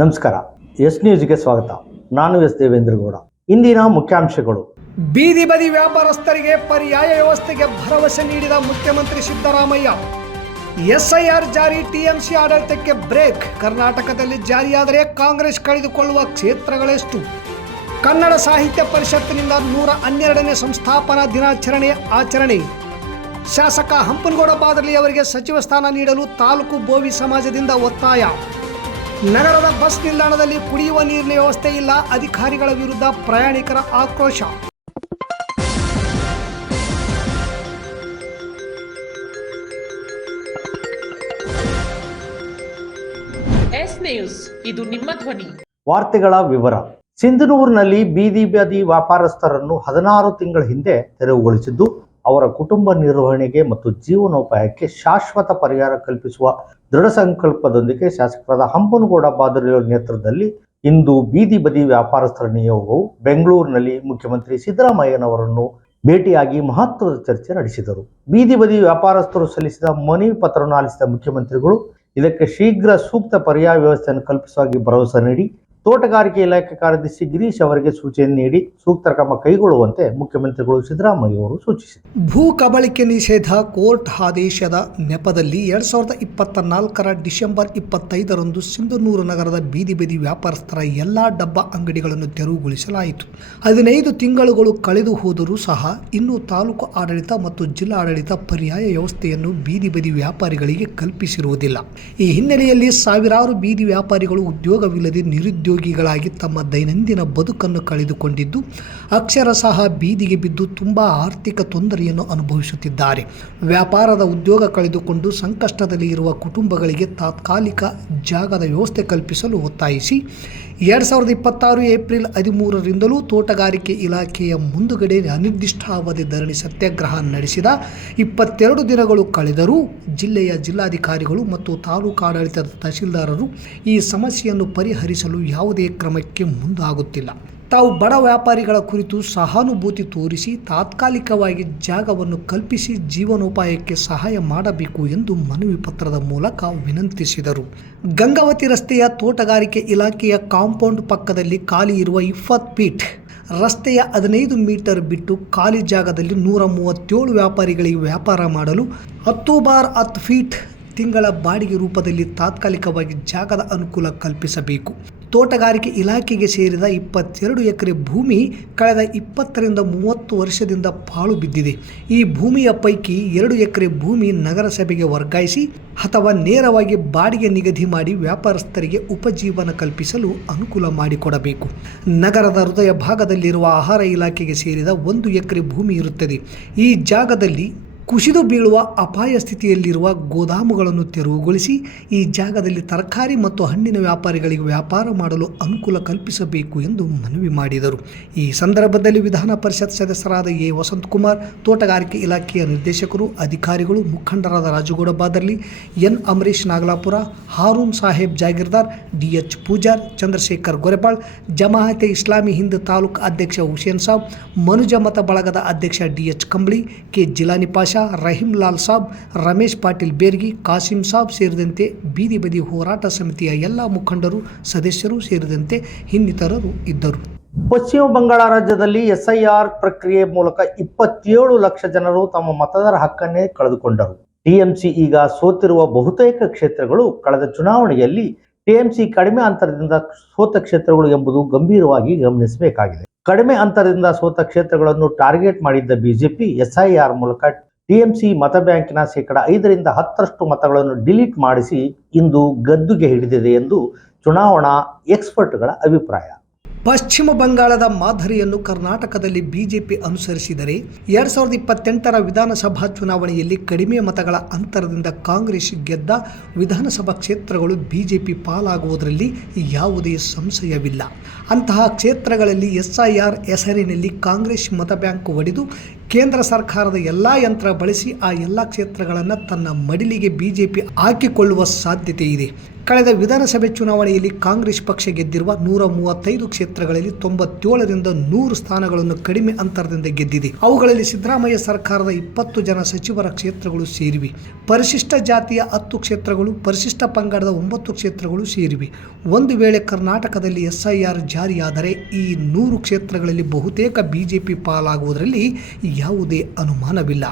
ನಮಸ್ಕಾರ. ಎಸ್ ನ್ಯೂಸ್ಗೆ ಸ್ವಾಗತ. ನಾನು ಎಸ್ ದೇವೇಂದ್ರಗೌಡ. ಇಂದಿನ ಮುಖ್ಯಾಂಶಗಳು. ಬೀದಿ ಬದಿ ವ್ಯಾಪಾರಸ್ಥರಿಗೆ ಪರ್ಯಾಯ ವ್ಯವಸ್ಥೆಗೆ ಭರವಸೆ ನೀಡಿದ ಮುಖ್ಯಮಂತ್ರಿ ಸಿದ್ದರಾಮಯ್ಯ. ಎಸ್ಐಆರ್ ಜಾರಿ, ಟಿಎಂಸಿ ಆಡಳಿತಕ್ಕೆ ಬ್ರೇಕ್. ಕರ್ನಾಟಕದಲ್ಲಿ ಜಾರಿಯಾದರೆ ಕಾಂಗ್ರೆಸ್ ಕಳೆದುಕೊಳ್ಳುವ ಕ್ಷೇತ್ರಗಳೆಷ್ಟು? ಕನ್ನಡ ಸಾಹಿತ್ಯ ಪರಿಷತ್ತಿನಿಂದ 112ನೇ ಸಂಸ್ಥಾಪನಾ ದಿನಾಚರಣೆ ಆಚರಣೆ. ಶಾಸಕ ಹಂಪನಗೌಡ ಬಾದರ್ಲಿ ಅವರಿಗೆ ಸಚಿವ ಸ್ಥಾನ ನೀಡಲು ತಾಲೂಕು ಬೋವಿ ಸಮಾಜದಿಂದ ಒತ್ತಾಯ. ನಗರದ ಬಸ್ ನಿಲ್ದಾಣದಲ್ಲಿ ಕುಡಿಯುವ ನೀರಿನ ವ್ಯವಸ್ಥೆ ಇಲ್ಲ, ಅಧಿಕಾರಿಗಳ ವಿರುದ್ಧ ಪ್ರಯಾಣಿಕರ ಆಕ್ರೋಶ. ಎಸ್ ನ್ಯೂಸ್, ಇದು ನಿಮ್ಮ ಧ್ವನಿ. ವಾರ್ತೆಗಳ ವಿವರ. ಸಿಂಧನೂರಿನಲ್ಲಿ ಬೀದಿ ಬದಿ ವ್ಯಾಪಾರಸ್ಥರನ್ನು 16 ತಿಂಗಳ ಹಿಂದೆ ತೆರವುಗೊಳಿಸಿದ್ದು, ಅವರ ಕುಟುಂಬ ನಿರ್ವಹಣೆಗೆ ಮತ್ತು ಜೀವನೋಪಾಯಕ್ಕೆ ಶಾಶ್ವತ ಪರಿಹಾರ ಕಲ್ಪಿಸುವ ದೃಢ ಸಂಕಲ್ಪದೊಂದಿಗೆ ಶಾಸಕರಾದ ಹಂಪನಗೌಡ ಬಾದರ್ಲಿ ನೇತೃತ್ವದಲ್ಲಿ ಇಂದು ಬೀದಿ ಬದಿ ವ್ಯಾಪಾರಸ್ಥರ ನಿಯೋಗವು ಬೆಂಗಳೂರಿನಲ್ಲಿ ಮುಖ್ಯಮಂತ್ರಿ ಸಿದ್ದರಾಮಯ್ಯನವರನ್ನು ಭೇಟಿಯಾಗಿ ಮಹತ್ವದ ಚರ್ಚೆ ನಡೆಸಿದರು. ಬೀದಿ ಬದಿ ವ್ಯಾಪಾರಸ್ಥರು ಸಲ್ಲಿಸಿದ ಮನವಿ ಪತ್ರವನ್ನು ಆಲಿಸಿದ ಮುಖ್ಯಮಂತ್ರಿಗಳು ಇದಕ್ಕೆ ಶೀಘ್ರ ಸೂಕ್ತ ಪರ್ಯಾಯ ವ್ಯವಸ್ಥೆಯನ್ನು ಕಲ್ಪಿಸುವಾಗಿ ಭರವಸೆ ನೀಡಿ ತೋಟಗಾರಿಕೆ ಇಲಾಖೆ ಕಾರ್ಯದರ್ಶಿ ಗಿರೀಶ್ ಅವರಿಗೆ ಸೂಚನೆ ನೀಡಿ ಸೂಕ್ತ ಕ್ರಮ ಕೈಗೊಳ್ಳುವಂತೆ ಮುಖ್ಯಮಂತ್ರಿಗಳು ಸಿದ್ದರಾಮಯ್ಯ ಅವರು ಸೂಚಿಸಿದರು. ಭೂ ಕಬಳಿಕೆ ನಿಷೇಧ ಕೋರ್ಟ್ ಆದೇಶದ ನೆಪದಲ್ಲಿ 2024 ಡಿಸೆಂಬರ್ 25ರಂದು ಸಿಂಧನೂರು ನಗರದ ಬೀದಿ ಬದಿ ವ್ಯಾಪಾರಸ್ಥರ ಎಲ್ಲಾ ಡಬ್ಬ ಅಂಗಡಿಗಳನ್ನು ತೆರವುಗೊಳಿಸಲಾಯಿತು. 15 ತಿಂಗಳುಗಳು ಕಳೆದು ಹೋದರೂ ಸಹ ಇನ್ನೂ ತಾಲೂಕು ಆಡಳಿತ ಮತ್ತು ಜಿಲ್ಲಾ ಆಡಳಿತ ಪರ್ಯಾಯ ವ್ಯವಸ್ಥೆಯನ್ನು ಬೀದಿ ಬದಿ ವ್ಯಾಪಾರಿಗಳಿಗೆ ಕಲ್ಪಿಸಿರುವುದಿಲ್ಲ. ಈ ಹಿನ್ನೆಲೆಯಲ್ಲಿ ಸಾವಿರಾರು ಬೀದಿ ವ್ಯಾಪಾರಿಗಳು ಉದ್ಯೋಗವಿಲ್ಲದೆ ನಿರುದ್ಯೋಗಿಗಳಾಗಿ ತಮ್ಮ ದೈನಂದಿನ ಬದುಕನ್ನು ಕಳೆದುಕೊಂಡಿದ್ದು, ಅಕ್ಷರಶಃ ಬೀದಿಗೆ ಬಿದ್ದು ತುಂಬಾ ಆರ್ಥಿಕ ತೊಂದರೆಯನ್ನು ಅನುಭವಿಸುತ್ತಿದ್ದಾರೆ. ವ್ಯಾಪಾರದ ಉದ್ಯೋಗ ಕಳೆದುಕೊಂಡು ಸಂಕಷ್ಟದಲ್ಲಿ ಇರುವ ಕುಟುಂಬಗಳಿಗೆ ತಾತ್ಕಾಲಿಕ ಜಾಗದ ವ್ಯವಸ್ಥೆ ಕಲ್ಪಿಸಲು ಒತ್ತಾಯಿಸಿ 2026 ಏಪ್ರಿಲ್ 13ರಿಂದಲೂ ತೋಟಗಾರಿಕೆ ಇಲಾಖೆಯ ಮುಂದುಗಡೆ ಅನಿರ್ದಿಷ್ಟಾವಧಿ ಧರಣಿ ಸತ್ಯಾಗ್ರಹ ನಡೆಸಿದ 22 ದಿನಗಳು ಕಳೆದರೂ ಜಿಲ್ಲೆಯ ಜಿಲ್ಲಾಧಿಕಾರಿಗಳು ಮತ್ತು ತಾಲೂಕಾಡಳಿತದ ತಹಶೀಲ್ದಾರರು ಈ ಸಮಸ್ಯೆಯನ್ನು ಪರಿಹರಿಸಲು ಯಾವುದೇ ಕ್ರಮಕ್ಕೆ ಮುಂದಾಗುತ್ತಿಲ್ಲ. ತಾವು ಬಡ ವ್ಯಾಪಾರಿಗಳ ಕುರಿತು ಸಹಾನುಭೂತಿ ತೋರಿಸಿ ತಾತ್ಕಾಲಿಕವಾಗಿ ಜಾಗವನ್ನು ಕಲ್ಪಿಸಿ ಜೀವನೋಪಾಯಕ್ಕೆ ಸಹಾಯ ಮಾಡಬೇಕು ಎಂದು ಮನವಿ ಪತ್ರದ ಮೂಲಕ ವಿನಂತಿಸಿದರು. ಗಂಗಾವತಿ ರಸ್ತೆಯ ತೋಟಗಾರಿಕೆ ಇಲಾಖೆಯ ಕಾಂಪೌಂಡ್ ಪಕ್ಕದಲ್ಲಿ ಖಾಲಿ ಇರುವ 20 ಫೀಟ್ ರಸ್ತೆಯ 15 ಮೀಟರ್ ಬಿಟ್ಟು ಖಾಲಿ ಜಾಗದಲ್ಲಿ 137 ವ್ಯಾಪಾರಿಗಳಿಗೆ ವ್ಯಾಪಾರ ಮಾಡಲು 10x10 ಫೀಟ್ ತಿಂಗಳ ಬಾಡಿಗೆ ರೂಪದಲ್ಲಿ ತಾತ್ಕಾಲಿಕವಾಗಿ ಜಾಗದ ಅನುಕೂಲ ಕಲ್ಪಿಸಬೇಕು. ತೋಟಗಾರಿಕೆ ಇಲಾಖೆಗೆ ಸೇರಿದ 22 ಎಕರೆ ಭೂಮಿ ಕಳೆದ 20ರಿಂದ 30 ವರ್ಷದಿಂದ ಪಾಳು ಬಿದ್ದಿದೆ. ಈ ಭೂಮಿಯ ಪೈಕಿ 2 ಎಕರೆ ಭೂಮಿ ನಗರಸಭೆಗೆ ವರ್ಗಾಯಿಸಿ ಅಥವಾ ನೇರವಾಗಿ ಬಾಡಿಗೆ ನಿಗದಿ ಮಾಡಿ ವ್ಯಾಪಾರಸ್ಥರಿಗೆ ಉಪಜೀವನ ಕಲ್ಪಿಸಲು ಅನುಕೂಲ ಮಾಡಿಕೊಡಬೇಕು. ನಗರದ ಹೃದಯ ಭಾಗದಲ್ಲಿರುವ ಆಹಾರ ಇಲಾಖೆಗೆ ಸೇರಿದ 1 ಎಕರೆ ಭೂಮಿ ಇರುತ್ತದೆ. ಈ ಜಾಗದಲ್ಲಿ ಕುಸಿದು ಬೀಳುವ ಅಪಾಯ ಸ್ಥಿತಿಯಲ್ಲಿರುವ ಗೋದಾಮುಗಳನ್ನು ತೆರವುಗೊಳಿಸಿ ಈ ಜಾಗದಲ್ಲಿ ತರಕಾರಿ ಮತ್ತು ಹಣ್ಣಿನ ವ್ಯಾಪಾರಿಗಳಿಗೆ ವ್ಯಾಪಾರ ಮಾಡಲು ಅನುಕೂಲ ಕಲ್ಪಿಸಬೇಕು ಎಂದು ಮನವಿ ಮಾಡಿದರು. ಈ ಸಂದರ್ಭದಲ್ಲಿ ವಿಧಾನ ಪರಿಷತ್ ಸದಸ್ಯರಾದ ಎ ವಸಂತಕುಮಾರ್, ತೋಟಗಾರಿಕೆ ಇಲಾಖೆಯ ನಿರ್ದೇಶಕರು, ಅಧಿಕಾರಿಗಳು, ಮುಖಂಡರಾದ ರಾಜುಗೌಡ ಬಾದರ್ಲಿ, ಎನ್ ಅಮರೀಶ್ ನಾಗಲಾಪುರ, ಹಾರೂನ್ ಸಾಹೇಬ್ ಜಾಗೀರ್ದಾರ್, ಡಿಎಚ್ ಪೂಜಾರ್, ಚಂದ್ರಶೇಖರ್ ಗೊರೆಪಾಳ್, ಜಮಾಅತೆ ಇಸ್ಲಾಮಿ ಹಿಂದ್ ತಾಲೂಕು ಅಧ್ಯಕ್ಷ ಹುಸೇನ್ ಸಾಬ್, ಮನುಜ ಮತ ಬಳಗದ ಅಧ್ಯಕ್ಷ ಡಿಎಚ್ ಕಂಬಳಿ, ಕೆ ಜಿಲಾನಿ ಪಾಷಾ, ರಹೀಂ ಲಾಲ್ ಸಾಬ್, ರಮೇಶ್ ಪಾಟೀಲ್ ಬೇರ್ಗಿ, ಕಾಸಿಂ ಸಾಬ್ ಸೇರಿದಂತೆ ಬೀದಿ ಬದಿ ಹೋರಾಟ ಸಮಿತಿಯ ಎಲ್ಲ ಮುಖಂಡರು, ಸದಸ್ಯರು ಸೇರಿದಂತೆ ಇನ್ನಿತರರು ಇದ್ದರು. ಪಶ್ಚಿಮ ಬಂಗಾಳ ರಾಜ್ಯದಲ್ಲಿ ಎಸ್ಐಆರ್ ಪ್ರಕ್ರಿಯೆ ಮೂಲಕ 27 ಲಕ್ಷ ಜನರು ತಮ್ಮ ಮತದಾರ ಹಕ್ಕನ್ನೇ ಕಳೆದುಕೊಂಡರು. ಟಿಎಂಸಿ ಈಗ ಸೋತಿರುವ ಬಹುತೇಕ ಕ್ಷೇತ್ರಗಳು ಕಳೆದ ಚುನಾವಣೆಯಲ್ಲಿ ಟಿಎಂಸಿ ಕಡಿಮೆ ಅಂತರದಿಂದ ಸೋತ ಕ್ಷೇತ್ರಗಳು ಎಂಬುದು ಗಂಭೀರವಾಗಿ ಗಮನಿಸಬೇಕಾಗಿದೆ. ಕಡಿಮೆ ಅಂತರದಿಂದ ಸೋತ ಕ್ಷೇತ್ರಗಳನ್ನು ಟಾರ್ಗೆಟ್ ಮಾಡಿದ್ದ ಬಿಜೆಪಿ ಎಸ್ಐಆರ್ ಮೂಲಕ ಟಿಎಂಸಿ ಮತ ಬ್ಯಾಂಕಿನ 5% 10% ಮತಗಳನ್ನು ಡಿಲೀಟ್ ಮಾಡಿಸಿ ಇಂದು ಗದ್ದುಗೆ ಹಿಡಿದಿದೆ ಎಂದು ಚುನಾವಣಾ ಎಕ್ಸ್ಪರ್ಟ್ಗಳ ಅಭಿಪ್ರಾಯ. ಪಶ್ಚಿಮ ಬಂಗಾಳದ ಮಾದರಿಯನ್ನು ಕರ್ನಾಟಕದಲ್ಲಿ ಬಿಜೆಪಿ ಅನುಸರಿಸಿದರೆ 2028ರ ವಿಧಾನಸಭಾ ಚುನಾವಣೆಯಲ್ಲಿ ಕಡಿಮೆ ಮತಗಳ ಅಂತರದಿಂದ ಕಾಂಗ್ರೆಸ್ ಗೆದ್ದ ವಿಧಾನಸಭಾ ಕ್ಷೇತ್ರಗಳು ಬಿಜೆಪಿ ಪಾಲಾಗುವುದರಲ್ಲಿ ಯಾವುದೇ ಸಂಶಯವಿಲ್ಲ. ಅಂತಹ ಕ್ಷೇತ್ರಗಳಲ್ಲಿ ಎಸ್ಐಆರ್ ಹೆಸರಿನಲ್ಲಿ ಕಾಂಗ್ರೆಸ್ ಮತ ಬ್ಯಾಂಕ್ ಒಡೆದು ಕೇಂದ್ರ ಸರ್ಕಾರದ ಎಲ್ಲ ಯಂತ್ರ ಬಳಸಿ ಆ ಎಲ್ಲ ಕ್ಷೇತ್ರಗಳನ್ನು ತನ್ನ ಮಡಿಲಿಗೆ ಬಿಜೆಪಿ ಹಾಕಿಕೊಳ್ಳುವ ಸಾಧ್ಯತೆ ಇದೆ. ಕಳೆದ ವಿಧಾನಸಭೆ ಚುನಾವಣೆಯಲ್ಲಿ ಕಾಂಗ್ರೆಸ್ ಪಕ್ಷ ಗೆದ್ದಿರುವ 135 ಕ್ಷೇತ್ರಗಳಲ್ಲಿ 97ರಿಂದ 100 ಸ್ಥಾನಗಳನ್ನು ಕಡಿಮೆ ಅಂತರದಿಂದ ಗೆದ್ದಿದೆ. ಅವುಗಳಲ್ಲಿ ಸಿದ್ದರಾಮಯ್ಯ ಸರ್ಕಾರದ 20 ಜನ ಸಚಿವರ ಕ್ಷೇತ್ರಗಳು ಸೇರಿವೆ. ಪರಿಶಿಷ್ಟ ಜಾತಿಯ 10 ಕ್ಷೇತ್ರಗಳು, ಪರಿಶಿಷ್ಟ ಪಂಗಡದ 9 ಕ್ಷೇತ್ರಗಳು ಸೇರಿವೆ. ಒಂದು ವೇಳೆ ಕರ್ನಾಟಕದಲ್ಲಿ SIR ಜಾರಿಯಾದರೆ ಈ 100 ಕ್ಷೇತ್ರಗಳಲ್ಲಿ ಬಹುತೇಕ ಬಿಜೆಪಿ ಪಾಲಾಗುವುದರಲ್ಲಿ ಯಾವುದೇ ಅನುಮಾನವಿಲ್ಲ.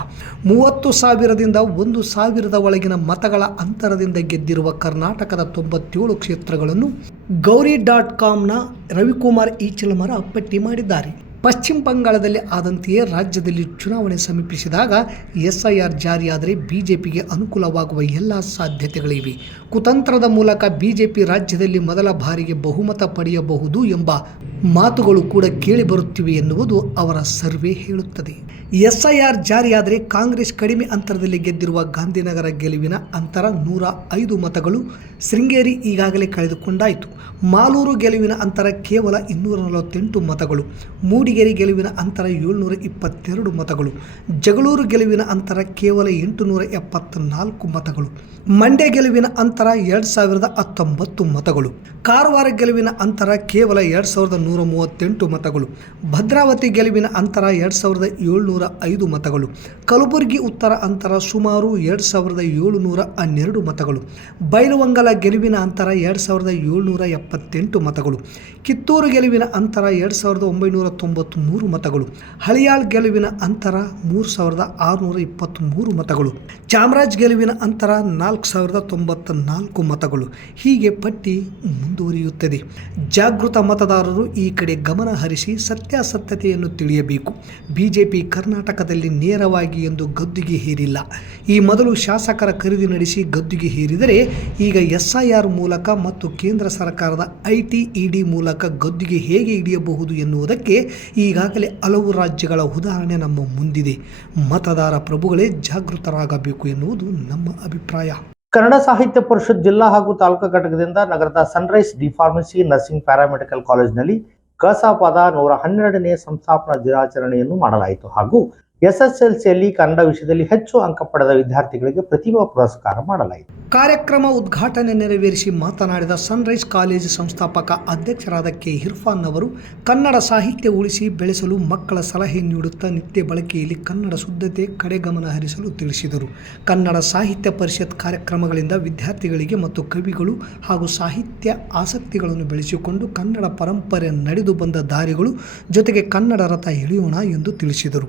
30,000ದಿಂದ 1,000 ಒಳಗಿನ ಮತಗಳ ಅಂತರದಿಂದ ಗೆದ್ದಿರುವ ಕರ್ನಾಟಕದ 97 ಕ್ಷೇತ್ರಗಳನ್ನು ಗೌರಿ.comನ ರವಿಕುಮಾರ್ ಈಚಲಮರ ಪಟ್ಟಿ ಮಾಡಿದ್ದಾರೆ. ಪಶ್ಚಿಮ ಬಂಗಾಳದಲ್ಲಿ ಆದಂತೆಯೇ ರಾಜ್ಯದಲ್ಲಿ ಚುನಾವಣೆ ಸಮೀಪಿಸಿದಾಗ SIR ಜಾರಿಯಾದರೆ ಬಿಜೆಪಿಗೆ ಅನುಕೂಲವಾಗುವ ಎಲ್ಲ ಸಾಧ್ಯತೆಗಳಿವೆ. ಕುತಂತ್ರದ ಮೂಲಕ ಬಿಜೆಪಿ ರಾಜ್ಯದಲ್ಲಿ ಮೊದಲ ಬಾರಿಗೆ ಬಹುಮತ ಪಡೆಯಬಹುದು ಎಂಬ ಮಾತುಗಳು ಕೂಡ ಕೇಳಿಬರುತ್ತಿವೆ ಎನ್ನುವುದು ಅವರ ಸರ್ವೆ ಹೇಳುತ್ತದೆ. SIR ಜಾರಿಯಾದರೆ ಕಾಂಗ್ರೆಸ್ ಕಡಿಮೆ ಅಂತರದಲ್ಲಿ ಗೆದ್ದಿರುವ ಗಾಂಧಿನಗರ ಗೆಲುವಿನ ಅಂತರ 105 ಮತಗಳು, ಶೃಂಗೇರಿ ಈಗಾಗಲೇ ಕಳೆದುಕೊಂಡಾಯಿತು. ಮಾಲೂರು ಗೆಲುವಿನ ಅಂತರ ಕೇವಲ 248 ಮತಗಳು, ಮೂಡಿಗೆರೆ ಗೆಲುವಿನ ಅಂತರ 722 ಮತಗಳು, ಜಗಳೂರು ಗೆಲುವಿನ ಅಂತರ ಕೇವಲ 874 ಮತಗಳು, ಮಂಡ್ಯ ಗೆಲುವಿನ ಅಂತರ 2019 ಮತಗಳು, ಕಾರವಾರ ಗೆಲುವಿನ ಅಂತರ ಕೇವಲ 2138 ಮತಗಳು, ಭದ್ರಾವತಿ ಗೆಲುವಿನ ಅಂತರ 2705 ಮತಗಳು, ಕಲಬುರಗಿ ಉತ್ತರ ಅಂತರ ಸುಮಾರು 2712 ಮತಗಳು, ಬೈಲಹೊಂಗಲ ಗೆಲುವಿನ ಅಂತರ 2778 ಮತಗಳು, ಕಿತ್ತೂರು ಗೆಲುವಿನ ಅಂತರ 2993 ಮತಗಳು, ಹಳಿಯಾಳ್ ಗೆಲುವಿನ ಅಂತರ 3623 ಮತಗಳು, ಚಾಮರಾಜ್ ಗೆಲುವಿನ ಅಂತರ 4094 ಮತಗಳು. ಹೀಗೆ ಪಟ್ಟಿ ಮುಂದುವರಿಯುತ್ತದೆ. ಜಾಗೃತ ಮತದಾರರು ಈ ಕಡೆ ಗಮನ ಹರಿಸಿ ಸತ್ಯಾಸತ್ಯತೆಯನ್ನು ತಿಳಿಯಬೇಕು. ಬಿಜೆಪಿ ಕರ್ನಾಟಕದಲ್ಲಿ ನೇರವಾಗಿ ಎಂದು ಗದ್ದುಗೆ ಹೇರಿಲ್ಲ. ಈ ಮೊದಲು ಶಾಸಕರ ಖರೀದಿ ನಡೆಸಿ ಗದ್ದುಗೆ ಹೇರಿದರೆ ಈಗ SIR ಮೂಲಕ ಮತ್ತು ಕೇಂದ್ರ ಸರ್ಕಾರದ IT ED ಮೂಲಕ ಗದ್ದುಗೆ ಹೇಗೆ ಹಿಡಿಯಬಹುದು ಎನ್ನುವುದಕ್ಕೆ ಈಗಾಗಲೇ ಹಲವು ರಾಜ್ಯಗಳ ಉದಾಹರಣೆ ನಮ್ಮ ಮುಂದಿದೆ. ಮತದಾರ ಪ್ರಭುಗಳೇ ಜಾಗೃತರಾಗಬೇಕು ಎನ್ನುವುದು ನಮ್ಮ ಅಭಿಪ್ರಾಯ. ಕನ್ನಡ ಸಾಹಿತ್ಯ ಪರಿಷತ್ ಜಿಲ್ಲಾ ಹಾಗೂ ತಾಲೂಕು ಘಟಕದಿಂದ ನಗರದ Sunrise D Pharmacy Nursing paramedical ಕಾಲೇಜಿನಲ್ಲಿ ಕಸಾಪದ 112ನೇ ಸಂಸ್ಥಾಪನಾ ದಿನಾಚರಣೆಯನ್ನು ಮಾಡಲಾಯಿತು ಹಾಗೂ SSLCಯಲ್ಲಿ ಕನ್ನಡ ವಿಷಯದಲ್ಲಿ ಹೆಚ್ಚು ಅಂಕ ಪಡೆದ ವಿದ್ಯಾರ್ಥಿಗಳಿಗೆ ಪ್ರತಿಭಾ ಪುರಸ್ಕಾರ ಮಾಡಲಾಯಿತು. ಕಾರ್ಯಕ್ರಮ ಉದ್ಘಾಟನೆ ನೆರವೇರಿಸಿ ಮಾತನಾಡಿದ ಸನ್ರೈಸ್ ಕಾಲೇಜು ಸಂಸ್ಥಾಪಕ ಅಧ್ಯಕ್ಷರಾದ ಕೆ ಇರ್ಫಾನ್ ಅವರು ಕನ್ನಡ ಸಾಹಿತ್ಯ ಉಳಿಸಿ ಬೆಳೆಸಲು ಮಕ್ಕಳ ಸಲಹೆ ನೀಡುತ್ತಾ ನಿತ್ಯ ಬಳಕೆಯಲ್ಲಿ ಕನ್ನಡ ಶುದ್ಧತೆ ಕಡೆ ಗಮನ ಹರಿಸಲು ತಿಳಿಸಿದರು. ಕನ್ನಡ ಸಾಹಿತ್ಯ ಪರಿಷತ್ ಕಾರ್ಯಕ್ರಮಗಳಿಂದ ವಿದ್ಯಾರ್ಥಿಗಳಿಗೆ ಮತ್ತು ಕವಿಗಳು ಹಾಗೂ ಸಾಹಿತ್ಯ ಆಸಕ್ತಿಗಳನ್ನು ಬೆಳೆಸಿಕೊಂಡು ಕನ್ನಡ ಪರಂಪರೆ ನಡೆದು ಬಂದ ದಾರಿಗಳು ಜೊತೆಗೆ ಕನ್ನಡ ರಥ ಎಳೆಯೋಣ ಎಂದು ತಿಳಿಸಿದರು.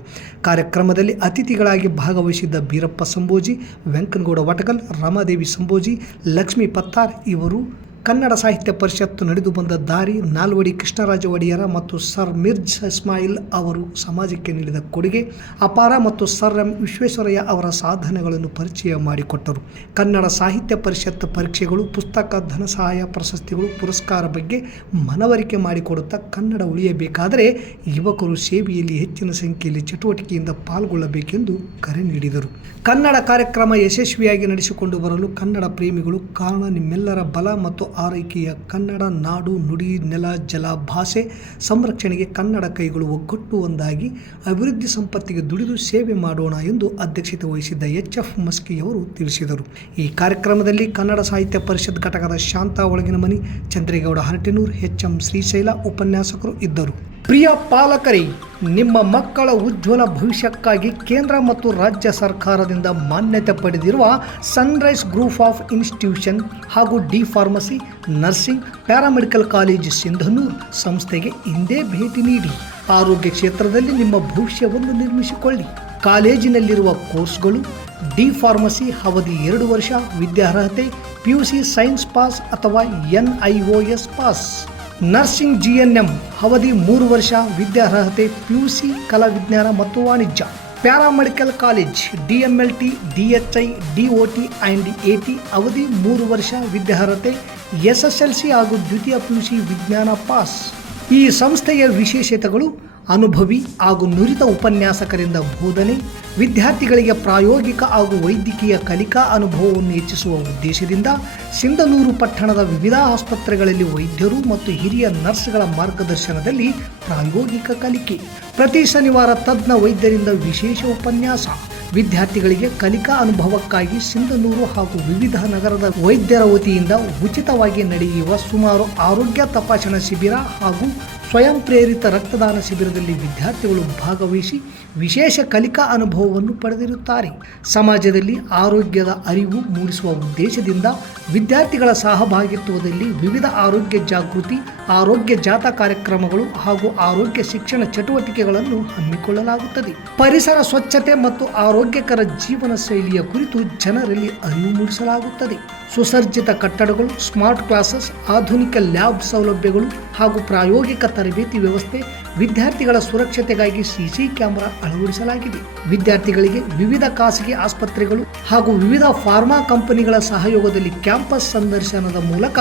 ಕಾರ್ಯಕ್ರಮದಲ್ಲಿ ಅತಿಥಿಗಳಾಗಿ ಭಾಗವಹಿಸಿದ್ದ ಬೀರಪ್ಪ ಸಂಬೋಜಿ, ವೆಂಕನಗೌಡ ವಟಗಲ್, ರಮಾದೇವಿ ಸಂಬೋಜಿ, ಲಕ್ಷ್ಮೀ ಪತ್ತಾರ್ ಇವರು ಕನ್ನಡ ಸಾಹಿತ್ಯ ಪರಿಷತ್ತು ನಡೆದು ಬಂದ ದಾರಿ, ನಾಲ್ವಡಿ ಕೃಷ್ಣರಾಜ ಒಡೆಯರ ಮತ್ತು ಸರ್ ಮಿರ್ಜ್ ಇಸ್ಮಾಯಿಲ್ ಅವರು ಸಮಾಜಕ್ಕೆ ನೀಡಿದ ಕೊಡುಗೆ ಅಪಾರ ಮತ್ತು ಸರ್ ಎಂ ವಿಶ್ವೇಶ್ವರಯ್ಯ ಅವರ ಸಾಧನೆಗಳನ್ನು ಪರಿಚಯ ಮಾಡಿಕೊಟ್ಟರು. ಕನ್ನಡ ಸಾಹಿತ್ಯ ಪರಿಷತ್ ಪರೀಕ್ಷೆಗಳು, ಪುಸ್ತಕ, ಧನ ಸಹಾಯ, ಪ್ರಶಸ್ತಿಗಳು, ಪುರಸ್ಕಾರ ಬಗ್ಗೆ ಮನವರಿಕೆ ಮಾಡಿಕೊಡುತ್ತಾ ಕನ್ನಡ ಉಳಿಯಬೇಕಾದರೆ ಯುವಕರು ಸೇವೆಯಲ್ಲಿ ಹೆಚ್ಚಿನ ಸಂಖ್ಯೆಯಲ್ಲಿ ಚಟುವಟಿಕೆಯಿಂದ ಪಾಲ್ಗೊಳ್ಳಬೇಕೆಂದು ಕರೆ ನೀಡಿದರು. ಕನ್ನಡ ಕಾರ್ಯಕ್ರಮ ಯಶಸ್ವಿಯಾಗಿ ನಡೆಸಿಕೊಂಡು ಬರಲು ಕನ್ನಡ ಪ್ರೇಮಿಗಳು ಕಾರಣ ನಿಮ್ಮೆಲ್ಲರ ಬಲ ಮತ್ತು ಆರೈಕೆಯ ಕನ್ನಡ ನಾಡು, ನುಡಿ, ನೆಲ, ಜಲ, ಭಾಷೆ ಸಂರಕ್ಷಣೆಗೆ ಕನ್ನಡ ಕೈಗಳು ಒಗ್ಗಟ್ಟು ಒಂದಾಗಿ ಅಭಿವೃದ್ಧಿ ಸಂಪತ್ತಿಗೆ ದುಡಿದು ಸೇವೆ ಮಾಡೋಣ ಎಂದು ಅಧ್ಯಕ್ಷತೆ ವಹಿಸಿದ್ದ HF ಮಸ್ಕಿಯವರು ತಿಳಿಸಿದರು. ಈ ಕಾರ್ಯಕ್ರಮದಲ್ಲಿ ಕನ್ನಡ ಸಾಹಿತ್ಯ ಪರಿಷತ್ ಘಟಕದ ಶಾಂತಾ ಒಳಗಿನಮನಿ, ಚಂದ್ರೇಗೌಡ ಹರಟೆನೂರ್, HM ಶ್ರೀಶೈಲ ಉಪನ್ಯಾಸಕರು ಇದ್ದರು. ಪ್ರಿಯ ಪಾಲಕರೇ, ನಿಮ್ಮ ಮಕ್ಕಳ ಉಜ್ವಲ ಭವಿಷ್ಯಕ್ಕಾಗಿ ಕೇಂದ್ರ ಮತ್ತು ರಾಜ್ಯ ಸರ್ಕಾರದಿಂದ ಮಾನ್ಯತೆ ಪಡೆದಿರುವ ಸನ್ರೈಸ್ ಗ್ರೂಪ್ ಆಫ್ ಇನ್ಸ್ಟಿಟ್ಯೂಷನ್ ಹಾಗೂ D Pharmacy Nursing Paramedical college Sindhanur ಸಂಸ್ಥೆಗೆ ಇಂದೇ ಭೇಟಿ ನೀಡಿ ಆರೋಗ್ಯ ಕ್ಷೇತ್ರದಲ್ಲಿ ನಿಮ್ಮ ಭವಿಷ್ಯವನ್ನು ನಿರ್ಮಿಸಿಕೊಳ್ಳಿ. ಕಾಲೇಜಿನಲ್ಲಿರುವ ಕೋರ್ಸ್ಗಳು: ಡಿ ಫಾರ್ಮಸಿ ಅವಧಿ 2 ವರ್ಷ, ವಿದ್ಯಾರ್ಹತೆ PUC ಸೈನ್ಸ್ ಪಾಸ್ ಅಥವಾ NIOS ಪಾಸ್. ನರ್ಸಿಂಗ್ GNM ಅವಧಿ 3 ವರ್ಷ, ವಿದ್ಯಾರ್ಹತೆ PUC ಕಲಾ ವಿಜ್ಞಾನ ಮತ್ತು ವಾಣಿಜ್ಯ. Paramedical college DMLT, DHI, DOT and AT ಅವಧಿ 3 ವರ್ಷ, ವಿದ್ಯಾರ್ಹತೆ SSLC ಹಾಗೂ ದ್ವಿತೀಯ PUC ವಿಜ್ಞಾನ ಪಾಸ್. ಈ ಸಂಸ್ಥೆಯ ವಿಶೇಷತೆಗಳು: ಅನುಭವಿ ಹಾಗೂ ನುರಿತ ಉಪನ್ಯಾಸಕರಿಂದ ಬೋಧನೆ, ವಿದ್ಯಾರ್ಥಿಗಳಿಗೆ ಪ್ರಾಯೋಗಿಕ ಹಾಗೂ ವೈದ್ಯಕೀಯ ಕಲಿಕಾ ಅನುಭವವನ್ನು ಹೆಚ್ಚಿಸುವ ಉದ್ದೇಶದಿಂದ ಸಿಂಧನೂರು ಪಟ್ಟಣದ ವಿವಿಧ ಆಸ್ಪತ್ರೆಗಳಲ್ಲಿ ವೈದ್ಯರು ಮತ್ತು ಹಿರಿಯ ನರ್ಸ್ಗಳ ಮಾರ್ಗದರ್ಶನದಲ್ಲಿ ಪ್ರಾಯೋಗಿಕ ಕಲಿಕೆ. ಪ್ರತಿ ಶನಿವಾರ ತಜ್ಞ ವೈದ್ಯರಿಂದ ವಿಶೇಷ ಉಪನ್ಯಾಸ. ವಿದ್ಯಾರ್ಥಿಗಳಿಗೆ ಕಲಿಕಾ ಅನುಭವಕ್ಕಾಗಿ ಸಿಂಧನೂರು ಹಾಗೂ ವಿವಿಧ ನಗರದ ವೈದ್ಯರ ವತಿಯಿಂದ ಉಚಿತವಾಗಿ ನಡೆಯುವ ಸುಮಾರು ಆರೋಗ್ಯ ತಪಾಸಣಾ ಶಿಬಿರ ಹಾಗೂ ಸ್ವಯಂ ಪ್ರೇರಿತ ರಕ್ತದಾನ ಶಿಬಿರದಲ್ಲಿ ವಿದ್ಯಾರ್ಥಿಗಳು ಭಾಗವಹಿಸಿ ವಿಶೇಷ ಕಲಿಕಾ ಅನುಭವವನ್ನು ಪಡೆದಿರುತ್ತಾರೆ. ಸಮಾಜದಲ್ಲಿ ಆರೋಗ್ಯದ ಅರಿವು ಮೂಡಿಸುವ ಉದ್ದೇಶದಿಂದ ವಿದ್ಯಾರ್ಥಿಗಳ ಸಹಭಾಗಿತ್ವದಲ್ಲಿ ವಿವಿಧ ಆರೋಗ್ಯ ಜಾಗೃತಿ, ಆರೋಗ್ಯ ಜಾಥಾ ಕಾರ್ಯಕ್ರಮಗಳು ಹಾಗೂ ಆರೋಗ್ಯ ಶಿಕ್ಷಣ ಚಟುವಟಿಕೆಗಳನ್ನು ಹಮ್ಮಿಕೊಳ್ಳಲಾಗುತ್ತದೆ. ಪರಿಸರ ಸ್ವಚ್ಛತೆ ಮತ್ತು ಆರೋಗ್ಯಕರ ಜೀವನ ಶೈಲಿಯ ಕುರಿತು ಜನರಲ್ಲಿ ಅರಿವು ಮೂಡಿಸಲಾಗುತ್ತದೆ. ಸುಸಜ್ಜಿತ ಕಟ್ಟಡಗಳು, ಸ್ಮಾರ್ಟ್ ಕ್ಲಾಸಸ್, ಆಧುನಿಕ ಲ್ಯಾಬ್ ಸೌಲಭ್ಯಗಳು ಹಾಗೂ ಪ್ರಾಯೋಗಿಕ ತರಬೇತಿ ವ್ಯವಸ್ಥೆ, ವಿದ್ಯಾರ್ಥಿಗಳ ಸುರಕ್ಷತೆಗಾಗಿ ಸಿಸಿ ಕ್ಯಾಮೆರಾ ಅಳವಡಿಸಲಾಗಿದೆ. ವಿದ್ಯಾರ್ಥಿಗಳಿಗೆ ವಿವಿಧ ಖಾಸಗಿ ಆಸ್ಪತ್ರೆಗಳು ಹಾಗೂ ವಿವಿಧ ಫಾರ್ಮಾ ಕಂಪನಿಗಳ ಸಹಯೋಗದಲ್ಲಿ ಕ್ಯಾಂಪಸ್ ಸಂದರ್ಶನದ ಮೂಲಕ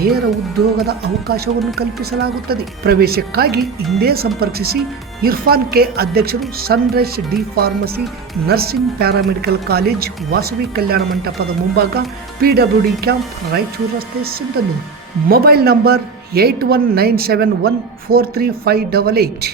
ನೇರ ಉದ್ಯೋಗದ ಅವಕಾಶವನ್ನು ಕಲ್ಪಿಸಲಾಗುತ್ತದೆ. ಪ್ರವೇಶಕ್ಕಾಗಿ ಹಿಂದೆ ಸಂಪರ್ಕಿಸಿ. ಇರ್ಫಾನ್ ಕೆ, ಅಧ್ಯಕ್ಷರು, Sunrise D Pharmacy Nursing Paramedical College, Vasavi ಕಲ್ಯಾಣ ಮಂಟಪದ ಮುಂಭಾಗ, PWD ಕ್ಯಾಂಪ್, ರಾಯಚೂರು ರಸ್ತೆ, ಸಿಂಧನೂರು. Mobile number 8197143588,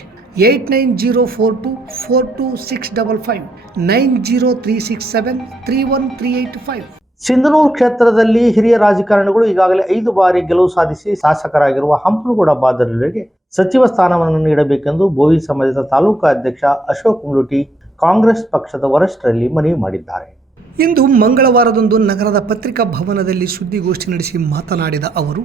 8904242655, 90367313885. ಸಿಂಧನೂರು ಕ್ಷೇತ್ರದಲ್ಲಿ ಹಿರಿಯ ರಾಜಕಾರಣಿಗಳು ಈಗಾಗಲೇ 5 ಬಾರಿ ಗೆಲುವು ಸಾಧಿಸಿ ಶಾಸಕರಾಗಿರುವ ಹಂಪನಗೌಡ ಬಾದರರಿಗೆ ಸಚಿವ ಸ್ಥಾನವನ್ನು ನೀಡಬೇಕೆಂದು ಬೋವಿ ಸಮಾಜದ ತಾಲೂಕಾ ಅಧ್ಯಕ್ಷ ಅಶೋಕ್ ಮುಲುಟಿ ಕಾಂಗ್ರೆಸ್ ಪಕ್ಷದ ವರಿಷ್ಠರಲ್ಲಿ ಮನವಿ ಮಾಡಿದ್ದಾರೆ. ಇಂದು ಮಂಗಳವಾರದಂದು ನಗರದ ಪತ್ರಿಕಾ ಭವನದಲ್ಲಿ ಸುದ್ದಿಗೋಷ್ಠಿ ನಡೆಸಿ ಮಾತನಾಡಿದ ಅವರು,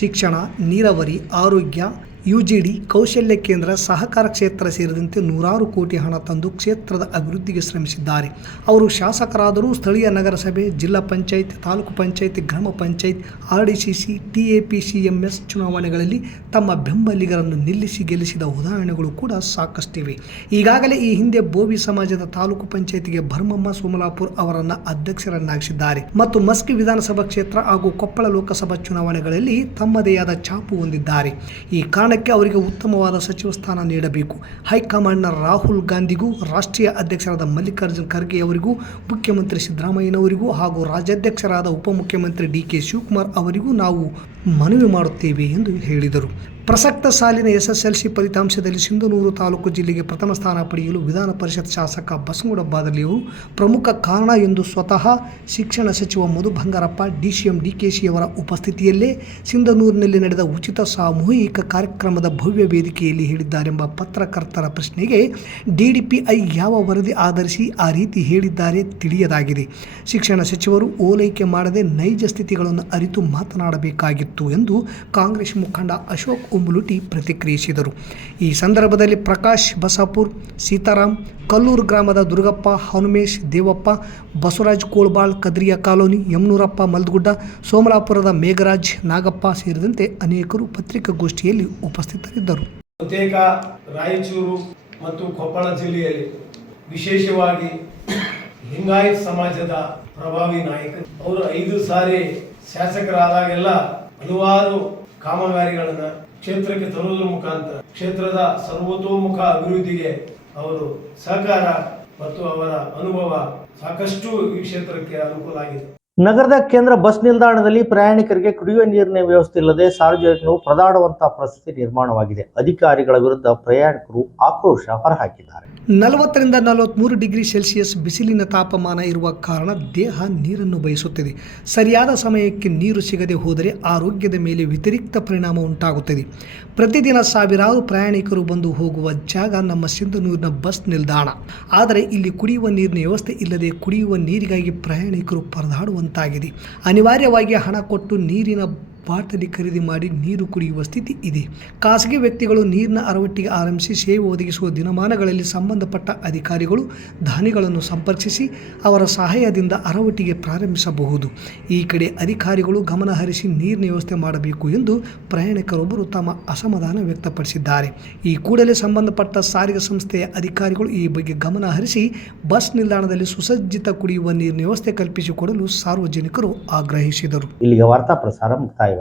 ಶಿಕ್ಷಣ, ನೀರಾವರಿ, ಆರೋಗ್ಯ, UGD, ಕೌಶಲ್ಯ ಕೇಂದ್ರ, ಸಹಕಾರ ಕ್ಷೇತ್ರ ಸೇರಿದಂತೆ 100 ಕೋಟಿ ಹಣ ತಂದು ಕ್ಷೇತ್ರದ ಅಭಿವೃದ್ಧಿಗೆ ಶ್ರಮಿಸಿದ್ದಾರೆ. ಅವರು ಶಾಸಕರಾದರೂ ಸ್ಥಳೀಯ ನಗರಸಭೆ, ಜಿಲ್ಲಾ ಪಂಚಾಯತ್, ತಾಲೂಕು ಪಂಚಾಯತ್, ಗ್ರಾಮ ಪಂಚಾಯತ್, RDCC, TAPCMS ಚುನಾವಣೆಗಳಲ್ಲಿ ತಮ್ಮ ಬೆಂಬಲಿಗರನ್ನು ನಿಲ್ಲಿಸಿ ಗೆಲ್ಲಿಸಿದ ಉದಾಹರಣೆಗಳು ಕೂಡ ಸಾಕಷ್ಟಿವೆ. ಈಗಾಗಲೇ ಈ ಹಿಂದೆ ಬೋವಿ ಸಮಾಜದ ತಾಲೂಕು ಪಂಚಾಯತ್ಗೆ ಭರಮಮ್ಮ ಸೋಮಲಾಪುರ್ ಅವರನ್ನು ಅಧ್ಯಕ್ಷರನ್ನಾಗಿಸಿದ್ದಾರೆ ಮತ್ತು ಮಸ್ಕಿ ವಿಧಾನಸಭಾ ಕ್ಷೇತ್ರ ಹಾಗೂ ಕೊಪ್ಪಳ ಲೋಕಸಭಾ ಚುನಾವಣೆಗಳಲ್ಲಿ ತಮ್ಮದೇ ಆದ ಛಾಪು ಹೊಂದಿದ್ದಾರೆ. ಈ ಕಾರಣಕ್ಕೆ ಅವರಿಗೆ ಉತ್ತಮವಾದ ಸಚಿವ ಸ್ಥಾನ ನೀಡಬೇಕು. ಹೈಕಮಾಂಡ್ನ ರಾಹುಲ್ ಗಾಂಧಿಗೂ, ರಾಷ್ಟ್ರೀಯ ಅಧ್ಯಕ್ಷರಾದ ಮಲ್ಲಿಕಾರ್ಜುನ್ ಖರ್ಗೆ ಅವರಿಗೂ, ಮುಖ್ಯಮಂತ್ರಿ ಸಿದ್ದರಾಮಯ್ಯನವರಿಗೂ ಹಾಗೂ ರಾಜ್ಯಾಧ್ಯಕ್ಷರಾದ ಉಪಮುಖ್ಯಮಂತ್ರಿ DK ಶಿವಕುಮಾರ್ ಅವರಿಗೂ ನಾವು ಮನವಿ ಮಾಡುತ್ತೇವೆ ಎಂದು ಹೇಳಿದರು. ಪ್ರಸಕ್ತ ಸಾಲಿನ SSLC ಫಲಿತಾಂಶದಲ್ಲಿ ಸಿಂಧನೂರು ತಾಲೂಕು ಜಿಲ್ಲೆಗೆ ಪ್ರಥಮ ಸ್ಥಾನ ಪಡೆಯಲು ವಿಧಾನ ಪರಿಷತ್ ಶಾಸಕ ಬಸನಗೌಡ ಬಾದರ್ಲಿಯವರು ಪ್ರಮುಖ ಕಾರಣ ಎಂದು ಸ್ವತಃ ಶಿಕ್ಷಣ ಸಚಿವ ಮಧು ಬಂಗಾರಪ್ಪ, DCM DKC ಅವರ ಉಪಸ್ಥಿತಿಯಲ್ಲೇ ಸಿಂಧನೂರಿನಲ್ಲಿ ನಡೆದ ಉಚಿತ ಸಾಮೂಹಿಕ ಕಾರ್ಯಕ್ರಮದ ಭವ್ಯ ವೇದಿಕೆಯಲ್ಲಿ ಹೇಳಿದ್ದಾರೆಂಬ ಪತ್ರಕರ್ತರ ಪ್ರಶ್ನೆಗೆ DDPI ಯಾವ ವರದಿ ಆಧರಿಸಿ ಆ ರೀತಿ ಹೇಳಿದ್ದಾರೆ ತಿಳಿಯದಾಗಿದೆ. ಶಿಕ್ಷಣ ಸಚಿವರು ಓಲೈಕೆ ಮಾಡದೆ ನೈಜ ಸ್ಥಿತಿಗಳನ್ನು ಅರಿತು ಮಾತನಾಡಬೇಕಾಗಿತ್ತು ಎಂದು ಕಾಂಗ್ರೆಸ್ ಮುಖಂಡ ಅಶೋಕ್ ಮುಲುಟಿ ಪ್ರತಿಕ್ರಿಯಿಸಿದರು. ಈ ಸಂದರ್ಭದಲ್ಲಿ ಪ್ರಕಾಶ್ ಬಸಾಪುರ್, ಸೀತಾರಾಮ್, ಕಲ್ಲೂರು ಗ್ರಾಮದ ದುರ್ಗಪ್ಪ, ಹನುಮೇಶ್, ದೇವಪ್ಪ, ಬಸವರಾಜ್ ಕೋಳ್ಬಾಳ್, ಕದ್ರಿಯಾ ಕಾಲೋನಿ, ಯಮನೂರಪ್ಪ, ಮಲ್ದಗುಡ್ಡ, ಸೋಮಲಾಪುರದ ಮೇಘರಾಜ್, ನಾಗಪ್ಪ ಸೇರಿದಂತೆ ಅನೇಕರು ಪತ್ರಿಕಾಗೋಷ್ಠಿಯಲ್ಲಿ ಉಪಸ್ಥಿತರಿದ್ದರು. ಬಹುತೇಕ ರಾಯಚೂರು ಮತ್ತು ಕೊಪ್ಪಳ ಜಿಲ್ಲೆಯಲ್ಲಿ ವಿಶೇಷವಾಗಿ ಲಿಂಗಾಯತ್ ಸಮಾಜದ ಪ್ರಭಾವಿ ನಾಯಕರು. ಅವರು 5 ಸಾರಿ ಶಾಸಕರಾದಾಗೆಲ್ಲ ಹಲವಾರು ಕಾಮಗಾರಿಗಳನ್ನ ಕ್ಷೇತ್ರಕ್ಕೆ ತರುವುದರ ಮುಖಾಂತರ ಕ್ಷೇತ್ರದ ಸರ್ವತೋಮುಖ ಅಭಿವೃದ್ಧಿಗೆ ಅವರು ಸಹಕಾರ ಮತ್ತು ಅವರ ಅನುಭವ ಸಾಕಷ್ಟು ಈ ಕ್ಷೇತ್ರಕ್ಕೆ ಅನುಕೂಲ ಆಗಿದೆ. ನಗರದ ಕೇಂದ್ರ ಬಸ್ ನಿಲ್ದಾಣದಲ್ಲಿ ಪ್ರಯಾಣಿಕರಿಗೆ ಕುಡಿಯುವ ನೀರಿನ ವ್ಯವಸ್ಥೆ ಇಲ್ಲದೆ ಸಾರ್ವಜನಿಕರು ಪರದಾಡುವಂತಹ ಪರಿಸ್ಥಿತಿ ನಿರ್ಮಾಣವಾಗಿದೆ. ಅಧಿಕಾರಿಗಳ ವಿರುದ್ಧ ಪ್ರಯಾಣಿಕರು ಆಕ್ರೋಶ ಹೊರಹಾಕಿದ್ದಾರೆ. 40 ರಿಂದ 43 ಡಿಗ್ರಿ ಸೆಲ್ಸಿಯಸ್ ಬಿಸಿಲಿನ ತಾಪಮಾನ ಇರುವ ಕಾರಣ ದೇಹ ನೀರನ್ನು ಬಯಸುತ್ತದೆ. ಸರಿಯಾದ ಸಮಯಕ್ಕೆ ನೀರು ಸಿಗದೆ ಹೋದರೆ ಆರೋಗ್ಯದ ಮೇಲೆ ವ್ಯತಿರಿಕ್ತ ಪರಿಣಾಮ ಉಂಟಾಗುತ್ತದೆ. ಪ್ರತಿದಿನ ಸಾವಿರಾರು ಪ್ರಯಾಣಿಕರು ಬಂದು ಹೋಗುವ ಜಾಗ ನಮ್ಮ ಸಿಂಧನೂರಿನ ಬಸ್ ನಿಲ್ದಾಣ. ಆದರೆ ಇಲ್ಲಿ ಕುಡಿಯುವ ನೀರಿನ ವ್ಯವಸ್ಥೆ ಇಲ್ಲದೆ ಕುಡಿಯುವ ನೀರಿಗಾಗಿ ಪ್ರಯಾಣಿಕರು ಪರದಾಡುವಂತಾಗಿದೆ. ಅನಿವಾರ್ಯವಾಗಿ ಹಣ ಕೊಟ್ಟು ನೀರಿನ ಬಾಟಲಿ ಖರೀದಿ ಮಾಡಿ ನೀರು ಕುಡಿಯುವ ಸ್ಥಿತಿ ಇದೆ. ಖಾಸಗಿ ವ್ಯಕ್ತಿಗಳು ನೀರಿನ ಅರವಟ್ಟಿಗೆ ಆರಂಭಿಸಿ ಸೇವೆ ಒದಗಿಸುವ ದಿನಮಾನಗಳಲ್ಲಿ ಸಂಬಂಧಪಟ್ಟ ಅಧಿಕಾರಿಗಳು ದಾನಿಗಳನ್ನು ಸಂಪರ್ಕಿಸಿ ಅವರ ಸಹಾಯದಿಂದ ಅರವಟ್ಟಿಗೆ ಪ್ರಾರಂಭಿಸಬಹುದು. ಈ ಕಡೆ ಅಧಿಕಾರಿಗಳು ಗಮನ ಹರಿಸಿ ನೀರಿನ ವ್ಯವಸ್ಥೆ ಮಾಡಬೇಕು ಎಂದು ಪ್ರಯಾಣಿಕರೊಬ್ಬರು ತಮ್ಮ ಅಸಮಾಧಾನ ವ್ಯಕ್ತಪಡಿಸಿದ್ದಾರೆ. ಈ ಕೂಡಲೇ ಸಂಬಂಧಪಟ್ಟ ಸಾರಿಗೆ ಸಂಸ್ಥೆಯ ಅಧಿಕಾರಿಗಳು ಈ ಬಗ್ಗೆ ಗಮನ ಹರಿಸಿ ಬಸ್ ನಿಲ್ದಾಣದಲ್ಲಿ ಸುಸಜ್ಜಿತ ಕುಡಿಯುವ ನೀರಿನ ವ್ಯವಸ್ಥೆ ಕಲ್ಪಿಸಿಕೊಡಲು ಸಾರ್ವಜನಿಕರು ಆಗ್ರಹಿಸಿದರು. ಇಲ್ಲಿಗೆ ವಾರ್ತಾ ಪ್ರಸಾರ ಮುಕ್ತಾಯವಾಯಿತು.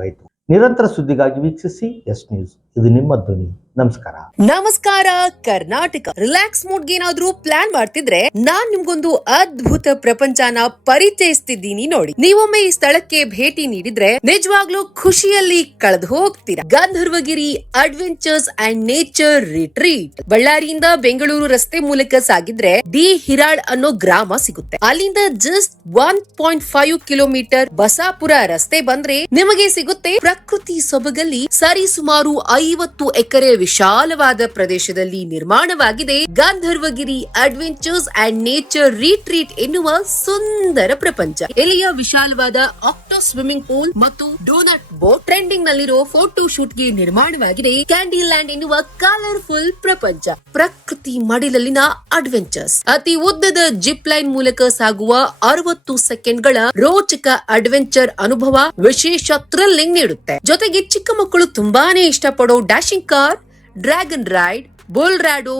ನಿರಂತರ ಸುದ್ದಿಗಾಗಿ ವೀಕ್ಷಿಸಿ ಎಸ್ ನ್ಯೂಸ್. ಇದು ನಿಮ್ಮ ಧ್ವನಿ. ನಮಸ್ಕಾರ. ನಮಸ್ಕಾರ ಕರ್ನಾಟಕ. ರಿಲ್ಯಾಕ್ಸ್ ಮೂಡ್ಗೆ ಏನಾದ್ರೂ ಪ್ಲಾನ್ ಮಾಡ್ತಿದ್ರೆ ನಾನ್ ನಿಮ್ಗೊಂದು ಅದ್ಭುತ ಪ್ರಪಂಚನ ಪರಿಚಯಿಸ್ತಿದ್ದೀನಿ ನೋಡಿ. ನೀವೊಮ್ಮೆ ಈ ಸ್ಥಳಕ್ಕೆ ಭೇಟಿ ನೀಡಿದ್ರೆ ನಿಜವಾಗ್ಲೂ ಖುಷಿಯಲ್ಲಿ ಕಳೆದು ಹೋಗ್ತೀರಾ. Gandharvagiri adventures and nature retreat. ಬಳ್ಳಾರಿಯಿಂದ ಬೆಂಗಳೂರು ರಸ್ತೆ ಮೂಲಕ ಸಾಗಿದ್ರೆ ಡಿ ಹಿರಾಳ್ ಅನ್ನೋ ಗ್ರಾಮ ಸಿಗುತ್ತೆ. ಅಲ್ಲಿಂದ ಜಸ್ಟ್ 1.5 ಕಿಲೋಮೀಟರ್ ಬಸಾಪುರ ರಸ್ತೆ ಬಂದ್ರೆ ನಿಮಗೆ ಸಿಗುತ್ತೆ ಪ್ರಕೃತಿ ಸೊಬಗಲ್ಲಿ ಸರಿಸುಮಾರು 50 ಎಕರೆ ವಿಶಾಲವಾದ ಪ್ರದೇಶದಲ್ಲಿ ನಿರ್ಮಾಣವಾಗಿದೆ Gandharvagiri adventures and nature retreat ಎನ್ನುವ ಸುಂದರ ಪ್ರಪಂಚ. ಇಲ್ಲಿಯ ವಿಶಾಲವಾದ ಆಕ್ಟೋ ಸ್ವಿಮ್ಮಿಂಗ್ ಪೂಲ್ ಮತ್ತು ಡೋನಟ್ ಬೋಟ್, ಟ್ರೆಂಡಿಂಗ್ ನಲ್ಲಿರೋ ಫೋಟೋ ಶೂಟ್ ಗೆ ನಿರ್ಮಾಣವಾಗಿದೆ ಕ್ಯಾಂಡಿ ಲ್ಯಾಂಡ್ ಎನ್ನುವ ಕಲರ್ಫುಲ್ ಪ್ರಪಂಚ. ಪ್ರಕೃತಿ ಮಡಿಲಲ್ಲಿನ ಅಡ್ವೆಂಚರ್ಸ್, ಅತಿ ಉದ್ದದ ಜಿಪ್ ಲೈನ್ ಮೂಲಕ ಸಾಗುವ 60 ಸೆಕೆಂಡ್ಗಳ ರೋಚಕ ಅಡ್ವೆಂಚರ್ ಅನುಭವ ವಿಶೇಷ ಥ್ರಿಲ್ಲಿಂಗ್ ನೀಡುತ್ತೆ. ಜೊತೆಗೆ ಚಿಕ್ಕ ಮಕ್ಕಳು ತುಂಬಾನೇ ಇಷ್ಟಪಡೋ dashing car, dragon ride, bull rodeo,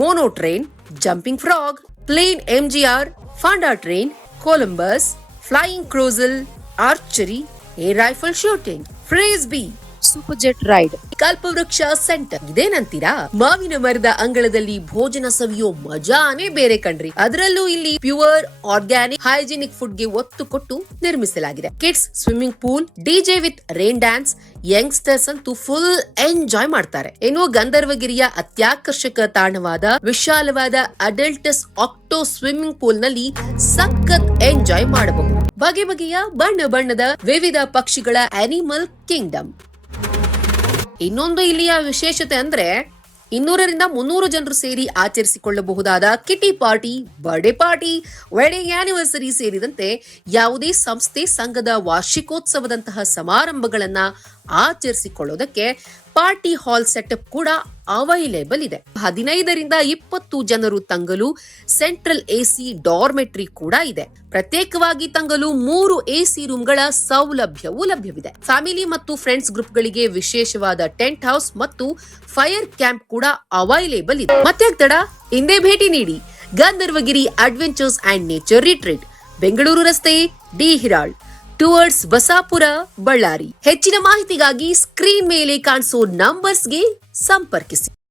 mono train, jumping frog, plane MGR, panda train, Columbus, flying carousel, archery, air rifle shooting, frisbee, super jet ride, Kalpavriksha centre. ಇದೇನಂತೀರಾ? ಮಾವಿನ ಮರದ ಅಂಗಳದಲ್ಲಿ ಭೋಜನ ಸವಿಯೋ ಮಜಾನೇ ಬೇರೆ ಕಣ್ರಿ. ಅದರಲ್ಲೂ ಇಲ್ಲಿ ಪ್ಯೂರ್ ಆರ್ಗ್ಯಾನಿಕ್ ಹೈಜಿನಿಕ್ ಫುಡ್ ಗೆ ಒತ್ತು ಕೊಟ್ಟು ನಿರ್ಮಿಸಲಾಗಿದೆ. Kids swimming pool, DJ with rain dance, youngsters ಅಂತೂ ಫುಲ್ ಎಂಜಾಯ್ ಮಾಡ್ತಾರೆ. ಇನ್ನು ಗಂಧರ್ವಗಿರಿಯ ಅತ್ಯಾಕರ್ಷಕ ತಾಣವಾದ ವಿಶಾಲವಾದ ಅಡಲ್ಟಸ್ ಆಕ್ಟೋ ಸ್ವಿಮ್ಮಿಂಗ್ ಪೂಲ್ ನಲ್ಲಿ ಸಖತ್ ಎಂಜಾಯ್ ಮಾಡಬಹುದು. ಬಗೆ ಬಗೆಯ ಬಣ್ಣ ಬಣ್ಣದ ವಿವಿಧ ಪಕ್ಷಿಗಳ ಅನಿಮಲ್ ಕಿಂಗ್ಡಮ್. ಇನ್ನೊಂದು ಇಲ್ಲಿಯ ವಿಶೇಷತೆ ಅಂದ್ರೆ 200-300 ಜನರು ಸೇರಿ ಆಚರಿಸಿಕೊಳ್ಳಬಹುದಾದ kitty party, birthday party, wedding anniversary ಸೇರಿದಂತೆ ಯಾವುದೇ ಸಂಸ್ಥೆ ಸಂಘದ ವಾರ್ಷಿಕೋತ್ಸವದಂತಹ ಸಮಾರಂಭಗಳನ್ನ ಆಚರಿಸಿಕೊಳ್ಳೋದಕ್ಕೆ ಪಾರ್ಟಿ ಹಾಲ್ ಸೆಟಪ್ ಕೂಡ ಅವೈಲೇಬಲ್ ಇದೆ. 15-20 ಜನರು ತಂಗಲು ಸೆಂಟ್ರಲ್ AC ಡಾರ್ಮೆಟ್ರಿ ಕೂಡ ಇದೆ. ಪ್ರತ್ಯೇಕವಾಗಿ ತಂಗಲು 3 AC ರೂಮ್ಗಳ ಸೌಲಭ್ಯವೂ ಲಭ್ಯವಿದೆ. ಫ್ಯಾಮಿಲಿ ಮತ್ತು ಫ್ರೆಂಡ್ಸ್ ಗ್ರೂಪ್ ಗಳಿಗೆ ವಿಶೇಷವಾದ ಟೆಂಟ್ ಹೌಸ್ ಮತ್ತು ಫೈರ್ ಕ್ಯಾಂಪ್ ಕೂಡ ಅವೈಲೇಬಲ್ ಇದೆ. ಮತ್ತೆ ತಡ, ಹಿಂದೆ ಭೇಟಿ ನೀಡಿ Gandharvagiri adventures and nature retreat, Bengaluru ರಸ್ತೆ, ಡಿ ಹಿರಾಳ್, ಟುವರ್ಡ್ಸ್ ಬಸಾಪುರ, ಬಳ್ಳಾರಿ. ಹೆಚ್ಚಿನ ಮಾಹಿತಿಗಾಗಿ ಸ್ಕ್ರೀನ್ ಮೇಲೆ ಕಾಣಿಸೋ ನಂಬರ್ಸ್ಗೆ ಸಂಪರ್ಕಿಸಿ.